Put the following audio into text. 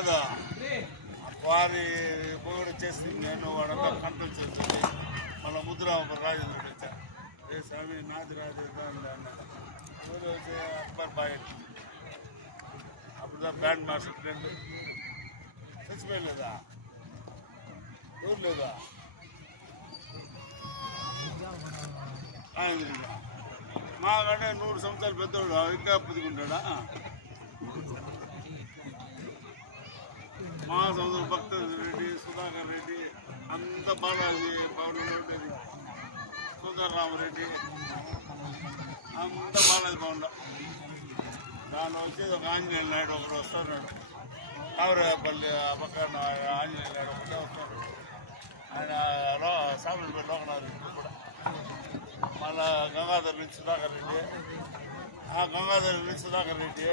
కాదా వారి కూడా చేస్తుంది నేను వాడంతా కంట్రోల్ చేస్తుంది మళ్ళీ ముద్ర రాజేంద్ర వచ్చా ఏ స్వామి నాది రాదు అన్నాడు ఊరు వచ్చి అక్బర్ బాయ్ అప్పుడు బ్యాండ్ మాస్టర్ ఫ్రెండ్ చచ్చిపోయలేదా ఊరు లేదా మాకంటే 100 సంవత్సరాలు పెద్దవాడు ఇంకా పుదుకుంటాడా మా సోదరు భక్త రెడ్డి సుధాకర్ రెడ్డి అంత బాలాజీ పవన్ రెడ్డి సుందరరామరెడ్డి అంత బాలాజీ భవన్ దాని వచ్చేది ఒక ఆంజనేయ నాయుడు ఒకరు వస్తున్నాడు కావరేపల్లి పక్కన ఆంజనేయ నాయుడు ఒకటే వస్తాడు ఆయన సామిపల్లి లోకనాథ్ రెడ్డి కూడా మళ్ళా గంగాధర్ నుంచి సుధాకర్ రెడ్డి ఆ గంగాధర్ నుంచి సుధాకర్ రెడ్డి